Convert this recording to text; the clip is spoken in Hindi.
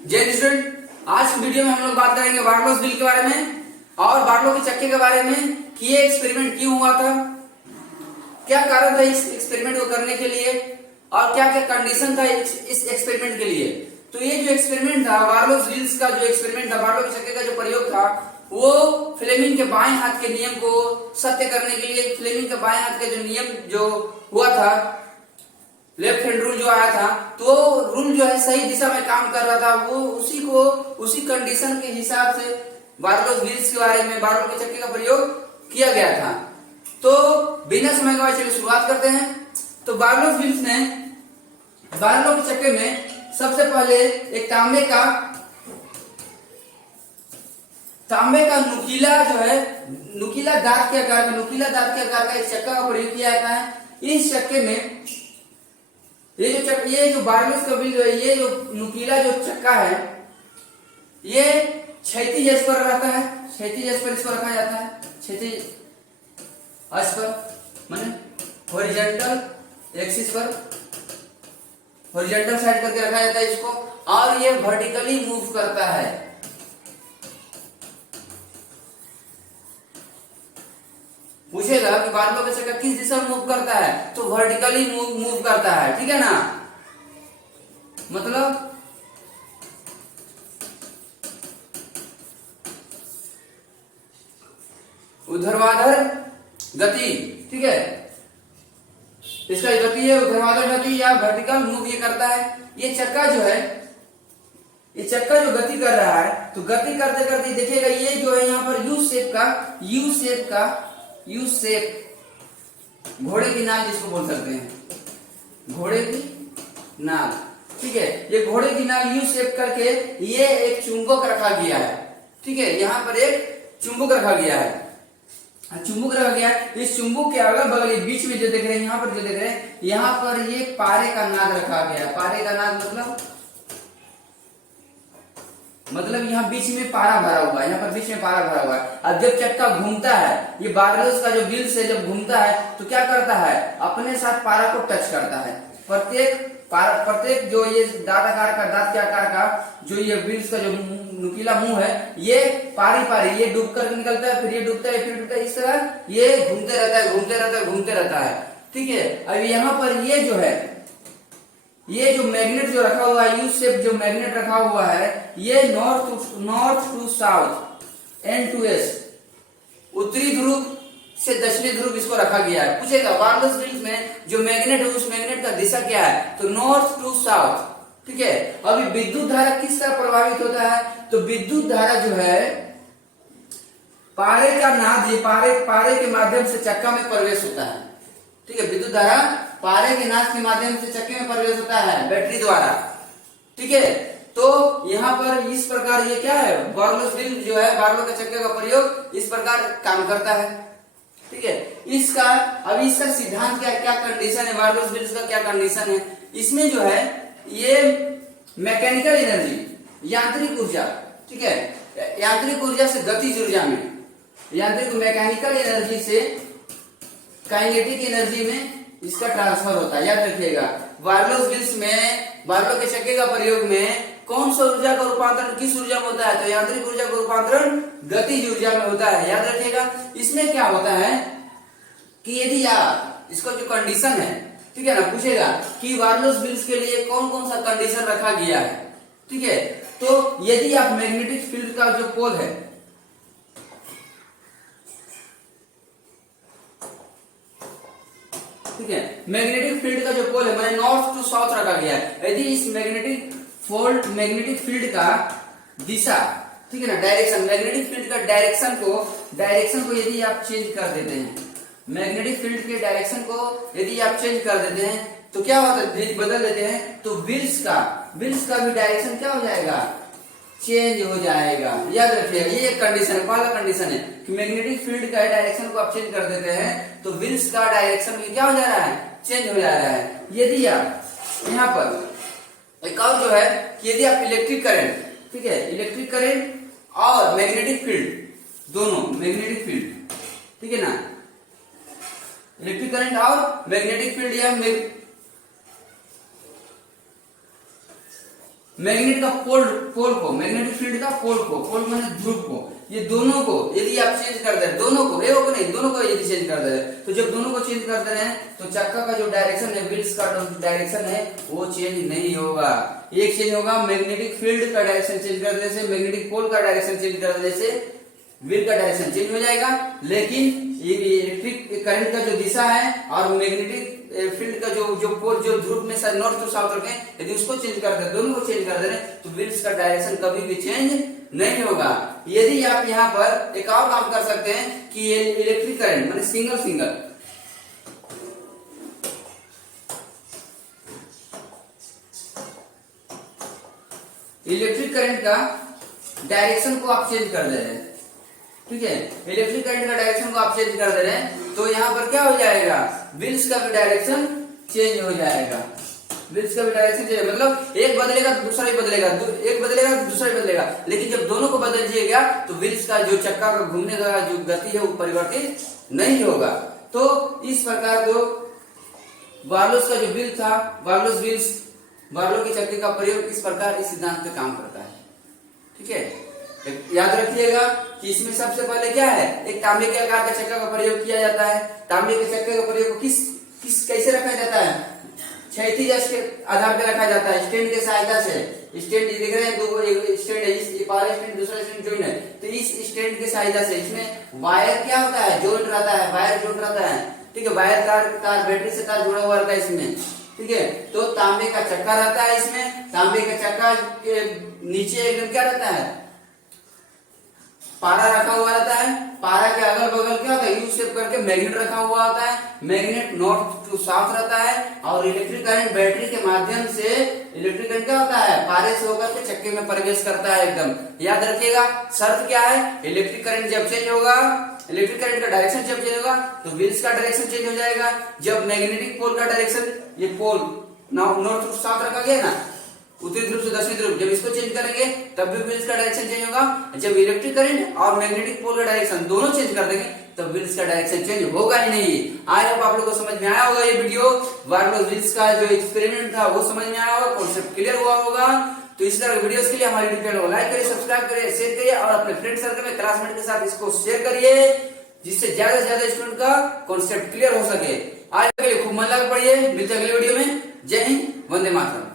जय स्टूडेंट, आज की वीडियो में हम लोग बात करेंगे बार्लोस व्हील के बारे में और बार्लो के चक्के के बारे में कि ये एक्सपेरिमेंट क्यों हुआ था, क्या कारण था इस एक्सपेरिमेंट को करने के लिए और क्या क्या कंडीशन था इस एक्सपेरिमेंट के लिए। तो ये जो एक्सपेरिमेंट था बार्लोस व्हील्स का जो एक्सपेरिमेंट था, बार्लो के चक्के का जो प्रयोग था, वो फ्लेमिंग के बाएं हाथ के नियम को सत्य करने के लिए, फ्लेमिंग के बाएं हाथ का जो नियम जो हुआ था, लेफ्ट हैंड रूल जो आया था, तो रूल जो है सही दिशा में काम कर रहा था, वो उसी कंडीशन के हिसाब से बार्लोस व्हील्स के बारे में, बार्लो के चक्के का प्रयोग किया गया था। तो बिना समय गवाए चलिए शुरुआत करते हैं। तो बार्लोस व्हील्स ने बार्लो के चक्के में सबसे पहले एक तांबे का नुकीला जो है, नुकीला दांत के आकार का एक चक्का का प्रयोग किया जाता है। इस चक्के में ये जो बार्लोस का व्हील जो है, ये जो नुकीला जो चक्का है, ये क्षैतिज अक्ष पर रहता है, क्षैतिज अक्ष पर इसको रखा जाता है, क्षैतिज अक्ष पर माने हॉरिजॉन्टल एक्सिस पर, हॉरिजॉन्टल साइड करके रखा जाता है इसको, और ये वर्टिकली मूव करता है। पूछेगा कि बार्लो का चक्का किस दिशा में मूव करता है, तो वर्टिकली मूव करता है, ठीक है ना। मतलब ऊर्ध्वाधर गति, ठीक है, इसका गति है ऊर्ध्वाधर गति या वर्टिकल मूव ये करता है। ये चक्का जो है, ये चक्का जो गति कर रहा है, तो गति करते करते देखिएगा ये जो है यहाँ पर यू शेप घोड़े की नाल जिसको बोल सकते हैं, घोड़े की नाल, ठीक है। ये घोड़े की नाल यू शेप करके ये एक चुंबक रखा गया है, ठीक है, यहाँ पर एक चुंबक रखा गया है, चुंबक रखा गया है। इस चुंबक के अगल बगल बीच में जो देख रहे हैं, यहाँ पर जो देख रहे हैं, यहाँ पर ये पारे का नाद रखा गया है। पारे का नाद मतलब यहाँ बीच में पारा भरा हुआ है, यहाँ पर बीच में पारा भरा हुआ है। अब जब चक्का घूमता है, ये बार्लोस का जो व्हील से जब घूमता है, तो क्या करता है, अपने साथ पारा को टच करता है। प्रत्येक जो ये दांत के आकार का जो ये व्हील्स का जो नुकीला मुंह है, ये पारी ये डूब कर निकलता है, फिर ये डूबता है, फिर डूबता है, इस तरह ये घूमते रहता है, ठीक है। अब यहाँ पर ये जो है, ये जो मैग्नेट जो रखा हुआ है, यू शेप जो मैग्नेट रखा हुआ है, ये north to south and to east, उत्तरी ध्रुव से दक्षिणी ध्रुव इसको रखा गया है। पूछेगा बार्लोस व्हील्स में जो मैग्नेट है, उस मैग्नेट का दिशा क्या है, तो नॉर्थ टू साउथ, ठीक है। अभी विद्युत धारा किस तरह प्रभावित होता है, तो विद्युत धारा जो है पारे का नाद, ये पारे के माध्यम से चक्का में प्रवेश होता है, ठीक है। विद्युत धारा पारे के नाद के माध्यम से चक्के में प्रवेश होता है बैटरी द्वारा, ठीक है। तो यहाँ पर इस प्रकार ये क्या है, बार्लोस व्हील जो है, बार्लो के चक्के का प्रयोग इस प्रकार काम करता है, ठीक है। इसका सिद्धांत क्या कंडीशन है, बार्लोस व्हील्स का क्या कंडीशन है, इसमें जो है ये मैकेनिकल एनर्जी, यांत्रिक ऊर्जा, ठीक है, यांत्रिक ऊर्जा से गतिज ऊर्जा में, यांत्रिक मैकेनिकल एनर्जी से काइनेटिक एनर्जी में इसका ट्रांसफर होता है। याद रखिएगा, बार्लोस व्हील्स में, बार्लो के चक्के का प्रयोग में कौन सा ऊर्जा का रूपांतरण किस ऊर्जा में होता है, तो यांत्रिक ऊर्जा का रूपांतरण गतिज ऊर्जा में होता है। याद रखिएगा, इसमें क्या होता है कि यदि आप इसका जो कंडीशन है, ठीक है ना, पूछेगा कि बार्लोस व्हील्स के लिए कौन कौन सा कंडीशन रखा गया है, ठीक है। तो यदि आप मैग्नेटिक फील्ड का जो पोल है, ठीक है, मैग्नेटिक फील्ड का जो पोल है मैंने नॉर्थ टू साउथ रखा गया है। यदि इस मैग्नेटिक फील्ड का दिशा, ठीक है ना, डायरेक्शन, मैग्नेटिक फील्ड का डायरेक्शन को यदि आप चेंज कर देते हैं, मैग्नेटिक फील्ड के डायरेक्शन को यदि आप चेंज कर देते हैं, तो क्या होता है, बदल देते हैं, तो व्हील्स का भी डायरेक्शन क्या हो जाएगा, चेंज हो जाएगा। याद रखिएगा, ये एक कंडीशन है, पहला कंडीशन है कि मैग्नेटिक फील्ड का डायरेक्शन को आप चेंज कर देते हैं, तो व्हील्स का डायरेक्शन क्या हो जा रहा है, चेंज हो जा रहा है। यदि आप यहाँ पर एक और जो है कि यदि आप इलेक्ट्रिक करंट, ठीक है, इलेक्ट्रिक करंट और मैग्नेटिक फील्ड दोनों, मैग्नेटिक फील्ड, ठीक है ना, इलेक्ट्रिक करंट और मैग्नेटिक फील्ड या मैग्नेट का मैग्नेटिक फील्ड का पोल माने ध्रुव को, ये दोनों को यदि आप चेंज कर दे, दोनों को, एक को नहीं, दोनों को यदि चेंज कर दे, तो जब दोनों को चेंज कर दे रहे हैं तो चक्का का जो डायरेक्शन है, व्हील्स का डायरेक्शन है, वो चेंज नहीं होगा। एक चेंज होगा मैग्नेटिक फील्ड का डायरेक्शन चेंज कर देने से, मैग्नेटिक पोल का डायरेक्शन चेंज कर देने से व्हील का डायरेक्शन चेंज हो जाएगा। लेकिन ये इलेक्ट्रिक करंट का जो दिशा है और मैग्नेटिक फील्ड का जो पोल जो ध्रुव में नॉर्थ टू साउथ रखे, यदि उसको चेंज कर दे, दोनों को चेंज कर दे तो व्हील्स का डायरेक्शन कभी भी चेंज नहीं होगा। यदि आप यहाँ पर एक और काम कर सकते हैं कि ये इलेक्ट्रिक करंट माने सिंगल इलेक्ट्रिक करंट का डायरेक्शन को आप चेंज कर दे रहे हैं, ठीक है, इलेक्ट्रिक करंट का डायरेक्शन को आप चेंज कर दे रहे हैं, तो यहाँ पर क्या हो जाएगा, व्हील्स का भी डायरेक्शन चेंज हो जाएगा। व्हील्स का भी डायरेक्शन चेंज, मतलब एक बदलेगा तो दूसरा ही बदलेगा, एक बदलेगा तो दूसरा ही बदलेगा, लेकिन जब दोनों को बदल दिएगा तो व्हील्स का जो चक्का का घूमने का जो गति है वो परिवर्तित नहीं होगा। तो इस प्रकार जो बार्लोस का जो व्हील था, बार्लो के चक्के का प्रयोग इस प्रकार इस सिद्धांत पे काम करता है, ठीक है। याद रखिएगा कि इसमें सबसे पहले क्या है, एक तांबे के आकार का चक्का का प्रयोग किया जाता है। तांबे के चक्के का प्रयोग किस कैसे रखा जाता है, क्षैतिज अक्ष के आधार पर रखा जाता है, स्टैंड की सहायता से। स्टैंड देख रहे हैं, दो स्टैंड है, इस पहला स्टैंड दूसरा स्टैंड ज्वाइन है, तो इस स्टैंड की सहायता से इसमें वायर क्या होता है, जॉइंट रहता है, वायर जॉइंट रहता है, ठीक है, वायर तार बैटरी से तार जुड़ा हुआ रहता है इसमें, ठीक है। तो तांबे का चक्का रहता है इसमें, तांबे का चक्का के नीचे एकदम क्या रहता है, पारा रखा हुआ रहता है, पारा के अगल बगल क्या होता है, यू शेप करके मैग्नेट रखा हुआ होता है, मैग्नेट नॉर्थ टू साउथ रहता है, और इलेक्ट्रिक करंट बैटरी के माध्यम से इलेक्ट्रिक करंट क्या होता है, पारे से होकर के चक्के में प्रवेश करता है एकदम। याद रखिएगा शर्त क्या है, इलेक्ट्रिक करंट जब चेंज होगा, इलेक्ट्रिक करंट का डायरेक्शन जब चेंज होगा तो व्हील्स का डायरेक्शन चेंज हो जाएगा। जब मैग्नेटिक पोल का डायरेक्शन, ये पोल नॉर्थ टू साउथ रखा गया ना, उत्तरी ध्रुव से दक्षिणी ध्रुव, जब इसको चेंज करेंगे तब भी व्हील्स का डायरेक्शन चेंज होगा। जब इलेक्ट्रिक करंट और मैग्नेटिक पोल का डायरेक्शन दोनों चेंज कर देंगे तब व्हील्स का डायरेक्शन चेंज होगा ही नहीं। आई होप आप लोगों को समझ में आया होगा ये वीडियो, बार्लोस व्हील्स का जो एक्सपेरिमेंट था वो समझ में आया होगा, कॉन्सेप्ट क्लियर हुआ होगा। तो इस तरह के वीडियोस के लिए हमारे यूट्यूब चैनल को लाइक करिए, सब्सक्राइब करिए, शेयर करिए और अपने फ्रेंड सर्कल में, क्लासमेट के साथ इसको शेयर करिए, जिससे ज्यादा से ज्यादा स्टूडेंट का कॉन्सेप्ट क्लियर हो सके। आज के लिए खूब मन लगा पढ़िए, मिलते हैं अगले वीडियो में। जय हिंद, वंदे मातरम।